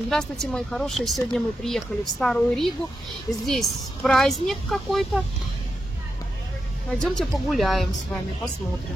Здравствуйте, мои хорошие! Сегодня мы приехали в Старую Ригу. Здесь праздник какой-то. Пойдемте погуляем с вами, посмотрим.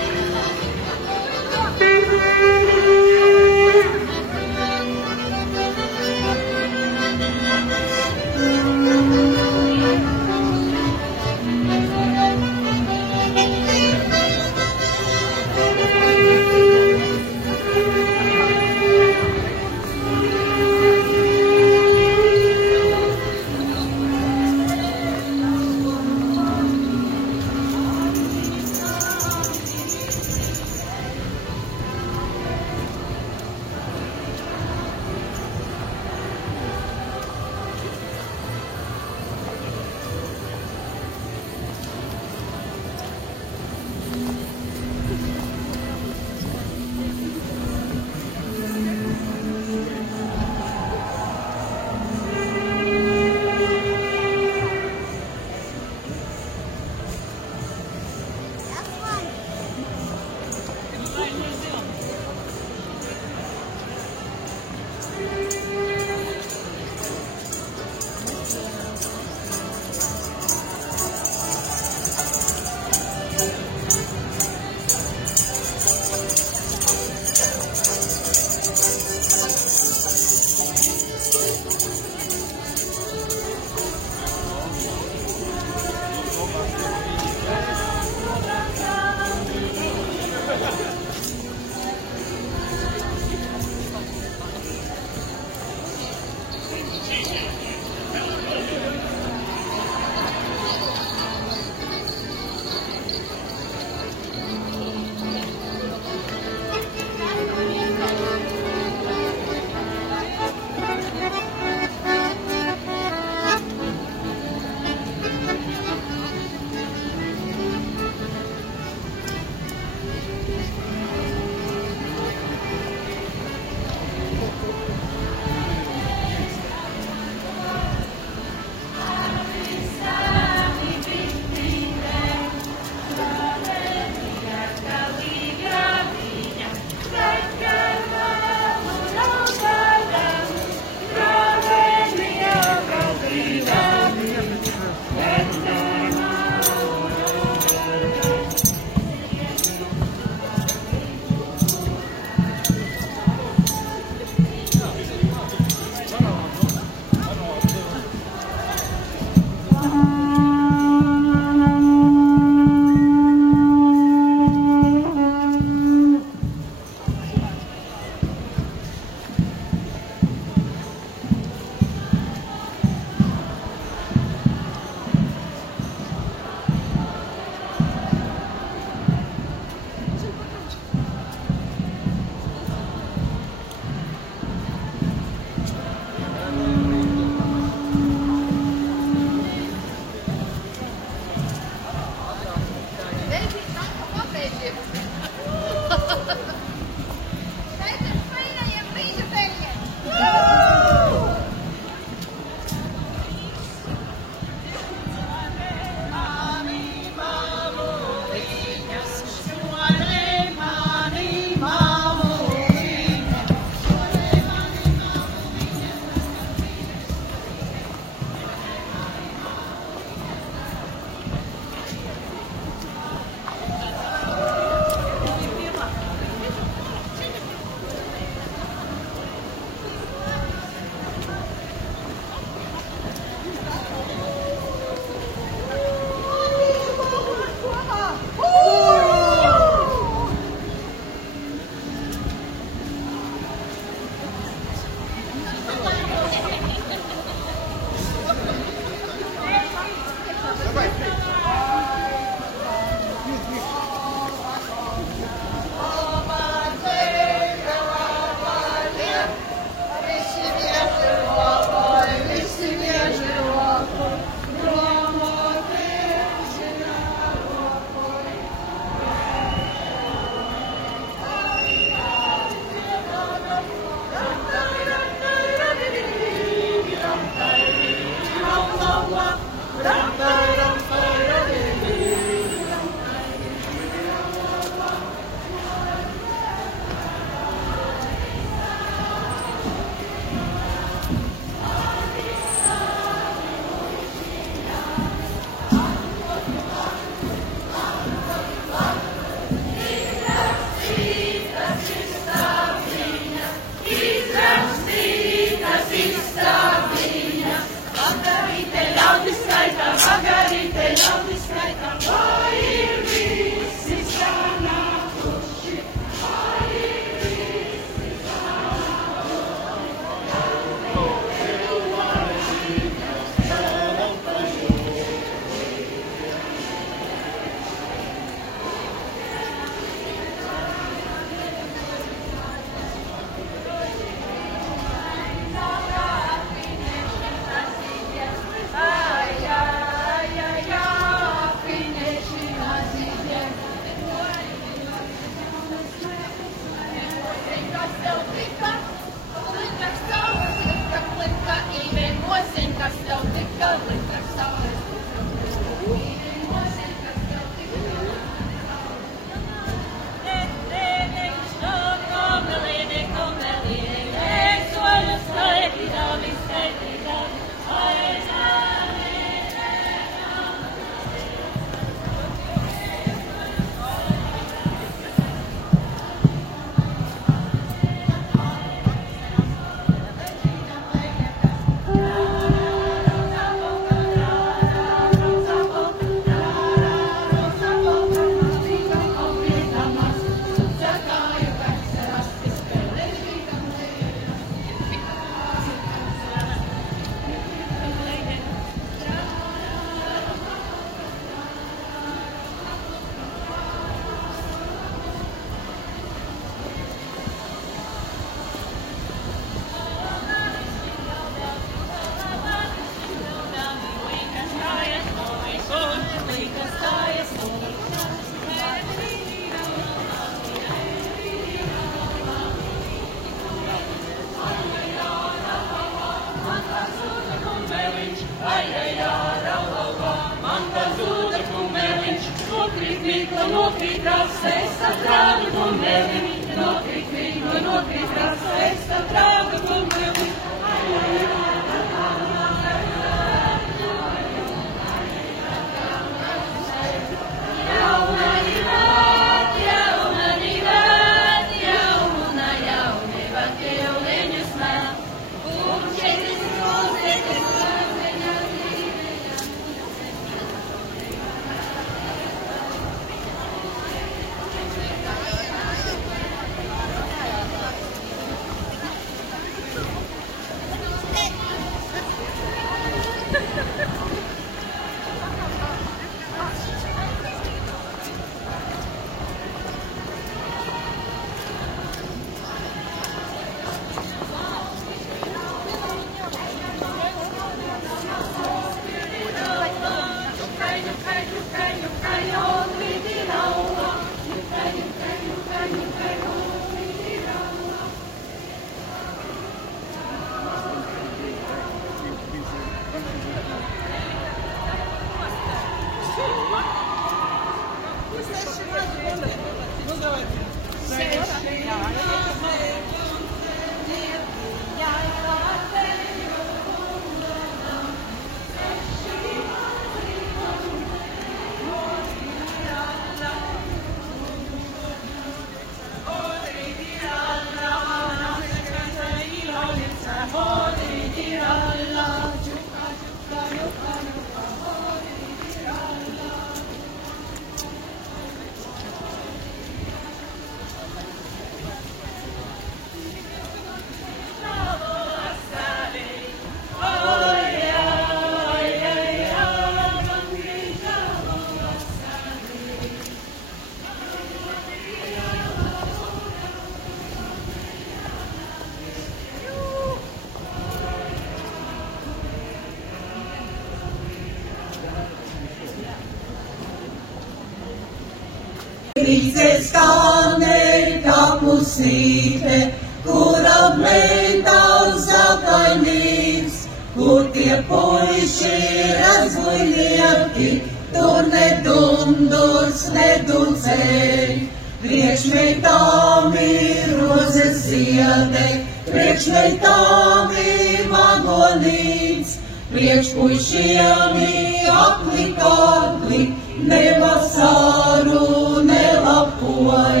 Līdzies kānei kapusīte, kura blētaus zeltainīgs, kur tie puiši razvojnieki, tur nedundurs, neducēj. Priekšmeitām ir rozes ziedē, priekšmeitām ir vagonīts, priekšpuišiem ir apli kākli, ne vasāru, ne lapoj.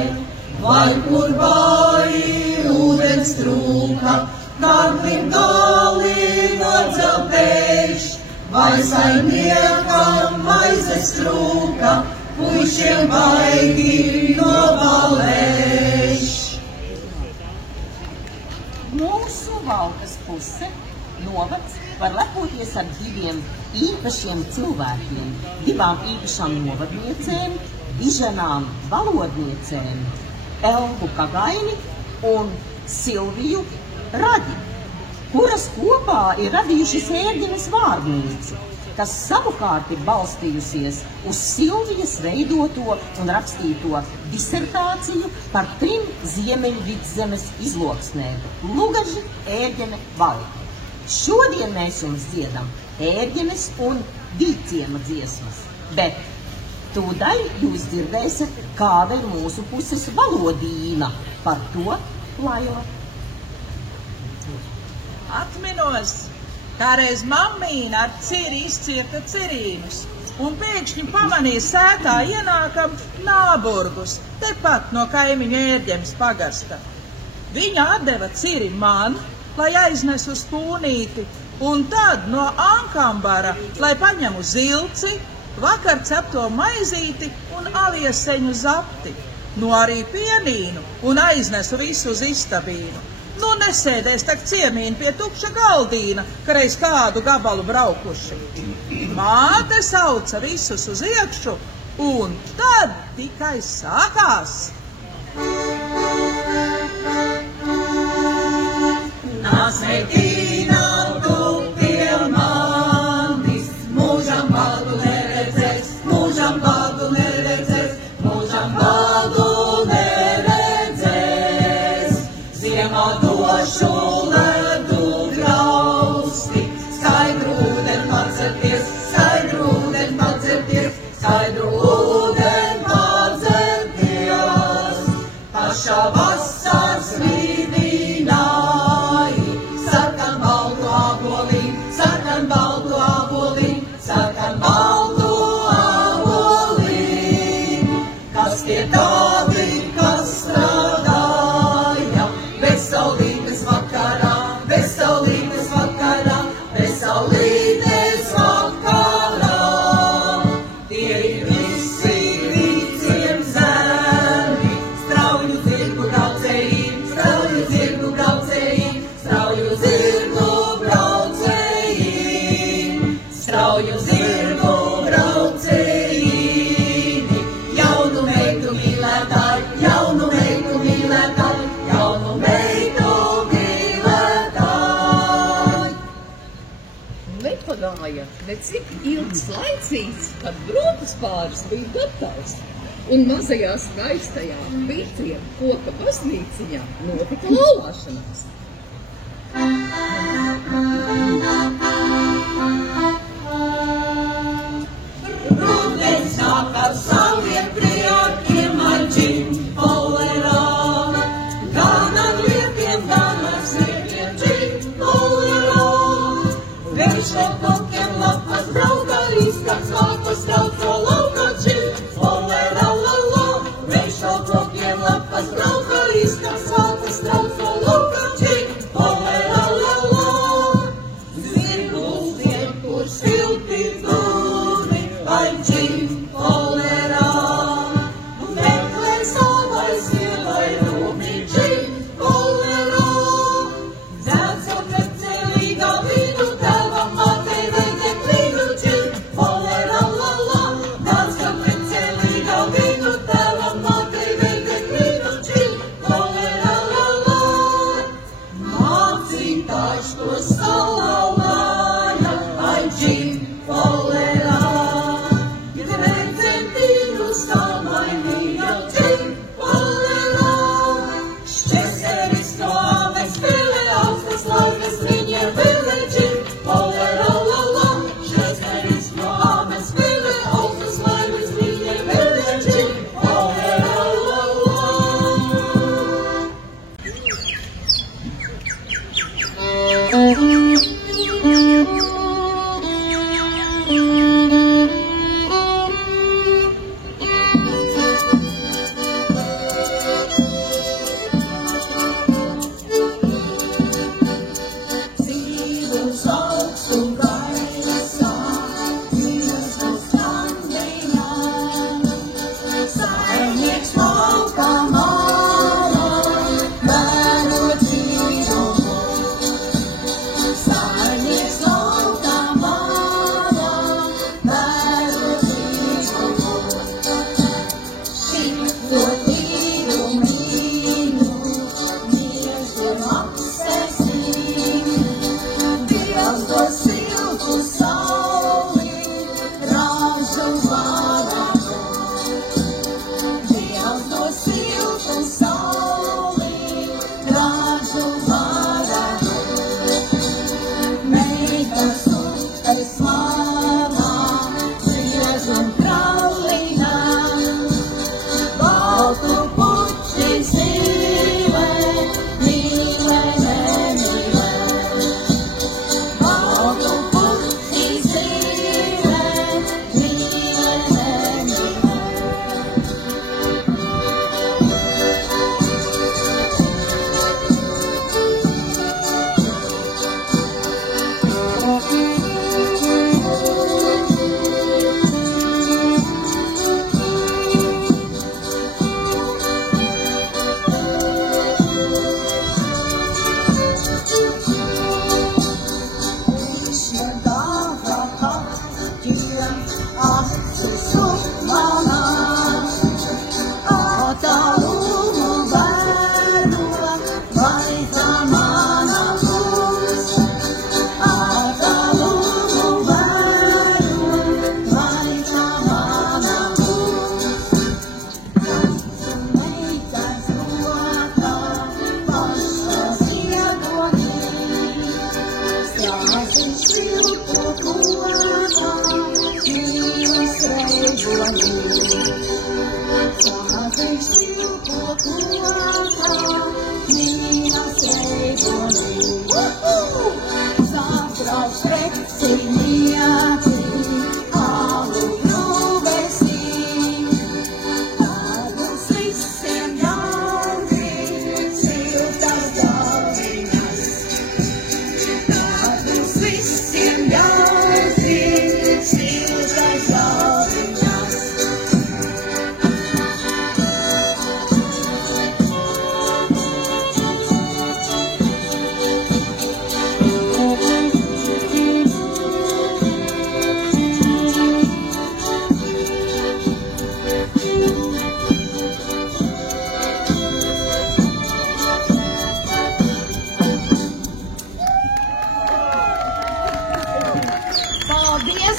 Vai kur vai ūdens trūka, kāklim gali nodzeltēš, vai saimniekam maizes trūka, puišiem baigi novalēš. Mūsu valkas puse, novads, var lepoties ar diviem īpašiem cilvēkiem, divām īpašām novadniecēm, diženām valodniecēm, Elgu Kagaini un Silviju Radi, kuras kopā ir radījušas Ērģenes vārdnīcu, kas savukārt ir balstījusies uz Silvijas veidoto un rakstīto disertāciju par 3 Ziemeļvidzemes izloksnēm – Lugaži, Ērģene, Valka. Šodien mēs jums dziedam Ērģenes un Dīciema dziesmas, bet tūdaļ jūs dzirdēsiet, kāda ir mūsu puses valodīna. Par to Laila. Atminos, kāreiz mammīna ar ciri izcirta cirīnus un pēkšņi pamanīja sētā ienākam nāburgus, tepat no kaimiņa Ērģenes pagasta. Viņa atdeva ciri man, lai aiznes uz Pūnīti, un tad no Ankambara, lai paņemu zilci, vakar cepto maizīti un avieseņu zapti, nu arī pienīnu un aiznesu visu uz istabīnu. Nu nesēdēs tak ciemīni pie tukša galdīna, ka reiz kādu gabalu braukuši. Māte sauca visus uz iekšu, un tad tikai sākās. Nāc, metīna, tu pie manis, mūžam badu neredzēs, mūžam badu neredzēs, mūžam badu neredzēs. Ziemā došu ledu grausti, skaidru ūdeni pacerties, skaidru ūdeni pacerties, skaidru ūdeni pacerties. Pašā vasars vidināji, sarkan baltu abolīm, sarkan baltu abolīm, sarkan baltu abolīm. Kas tie tādi, kas strādāja, bez saulītes vakarā, bez saulītes vakarā, bez saulītes vakarā. Tie ir visi rīciem zēni, strauju zirgu braucējiem, strauju zirgu braucējiem, strauju zirgu braucējiem, strauju zirgu braucējiem. Jaunu meitu mīlētāji, jaunu meitu mīlētāji, jaunu meitu mīlētāji. Nepagāja necik ilgs laicīts, kad brotas pāris bija gatavs, un mazajā skaistajā Pītriem koka baznīciņā notika laulāšanās. Rudens nāk ar saviem priekiem, ar džimpolerā, gan ar liekiem, gan ar sniekiem džimpolerā. Viņš no kokiem lapas brauka, izskats lapas trauco lauka džimpolerā, la la. Viņš no kokiem lapas brauka, izskats lapas trauco lauka džimpolerā, la la. Zirgus tiem, kur silti dūmi, vai džimpolerā. Meklē savai sievai rūmi džimpolerā. Dzēsot veselīgā vīnu, tēvam mātei veidek vīnu džimpolerā, la la. Dzēsot veselīgā vīnu, tēvam mātei veidek vīnu džimpolerā, la la. Mācītājs to salauzāja, ai džimpolerā. Trecentīnu samainīja džimpolerā.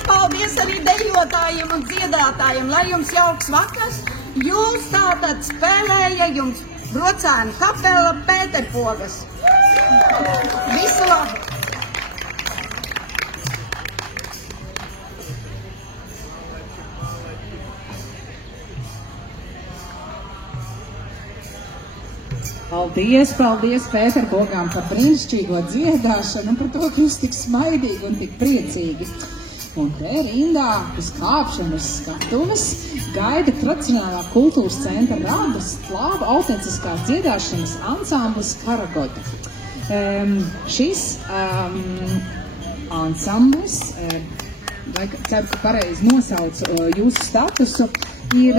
Paldies arī dejotājiem un dziedātājiem, lai jums jauks vakars. Jūs tātad spēlēja jums Brocēnu kapela Pēterpogas. Visu labu! Paldies Pēterpogām par brīnišķīgo dziedāšanu un par to, ka jūs tik smaidīgi un tik priecīgi. Un te rindā uz kāpšanu uz skatuves gaida tradicionālā kultūras centra Rādas slāva autentiskās dziedāšanas ansamblis Karagoda. Šis ansamblis, ceru, ka pareizi nosaucu jūsu statusu, ir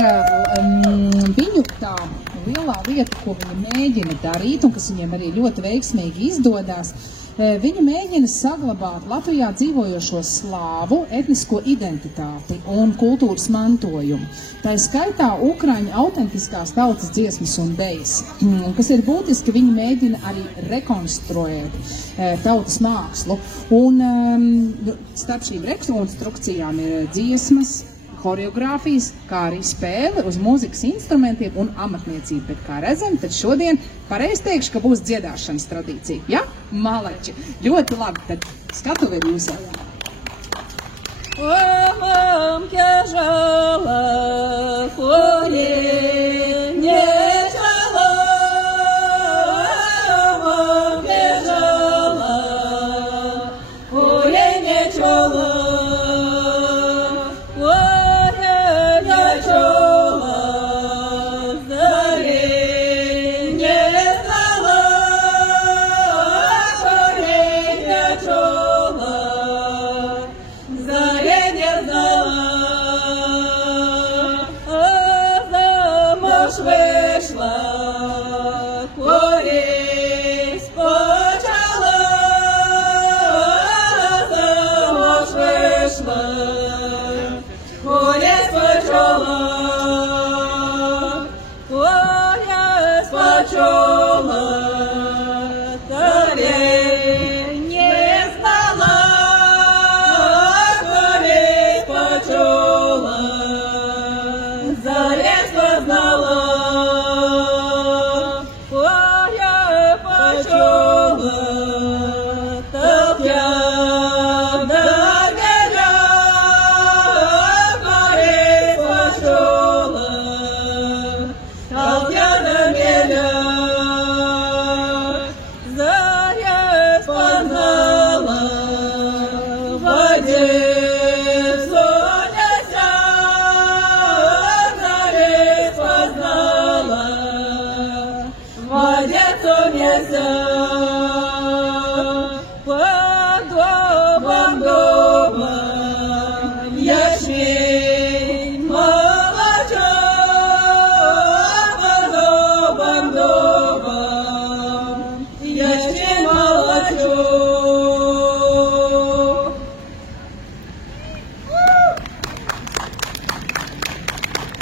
viņu tā lielā lieta, ko viņi mēģina darīt un kas viņiem arī ļoti veiksmīgi izdodās. Viņi mēģina saglabāt Latvijā dzīvojošo slāvu, etnisko identitāti un kultūras mantojumu. Tā ir skaitā ukraiņu autentiskās tautas dziesmas un dejas, kas ir būtiski, viņi mēģina arī rekonstruēt tautas mākslu. Un starp šīm rekonstrukcijām ir dziesmas, horeogrāfijas, kā arī spēle uz mūzikas instrumentiem un amatniecību. Bet, kā redzam, tad šodien pareizi teikšu, ka būs dziedāšanas tradīcija. Ja? Malači. Ļoti labi. Tad skatuve ir jūsā.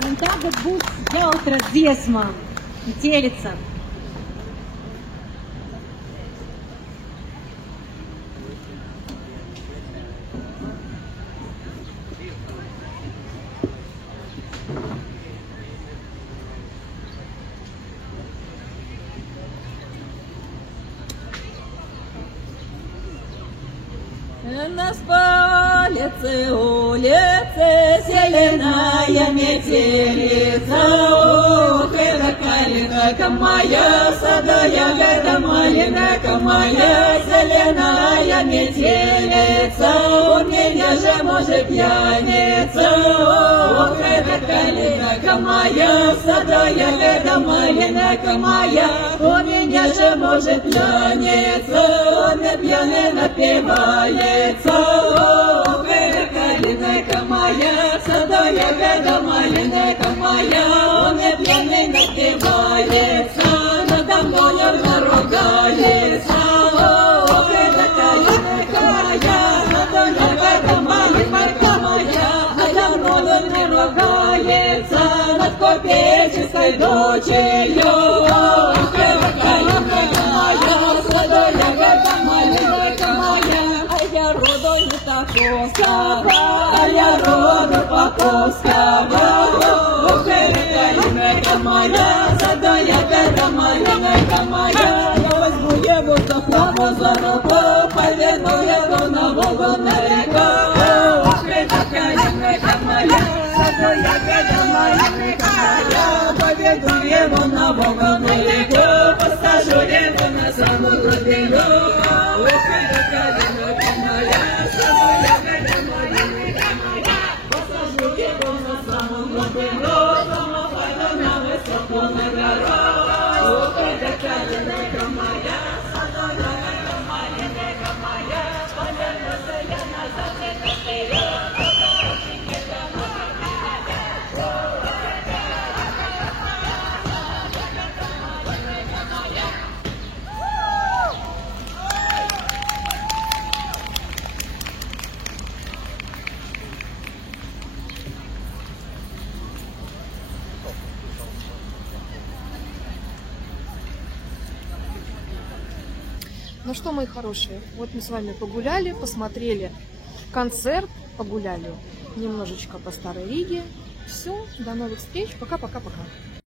Un tagad būs jautra dziesma, ķēlica. На спалице улице зеленая метелица. Ох, это калинка моя, сада ягода малинка моя, зеленая метелица. У меня же может пьяница. Ох, это калинка моя, сада ягода малинка моя, у меня же может пьяница. Он не пьяный напевает. Ох, калинка моя, сада ягода малинка моя, он не пьяный напивается, надо мною наругается. Ох, калинка моя, сада ягода малинка моя, надо мною не ругается, над купеческой дочерью. Ох, калинка моя, сада ягода малинка моя, я роду не таковского, а я роду поповского. Ох, калинка моя, сада ягода малинка моя, я возьму его за хлопу, за руку, поведу его на Волгу, на реку. Ох, калинка моя, сада ягода малинка моя, поведу его на Волгу, на реку, посажу его на самую глубину. Ох, калинка моя, сада ягода малинка моя, посажу его на самую глубину, самопаду на высокую на гору. Ох, калинка моя, сада ягода малинка моя, повернусь я назад и вперед. Ну что, мои хорошие, вот мы с вами погуляли, посмотрели концерт, погуляли немножечко по Старой Риге. Все, до новых встреч, пока-пока-пока.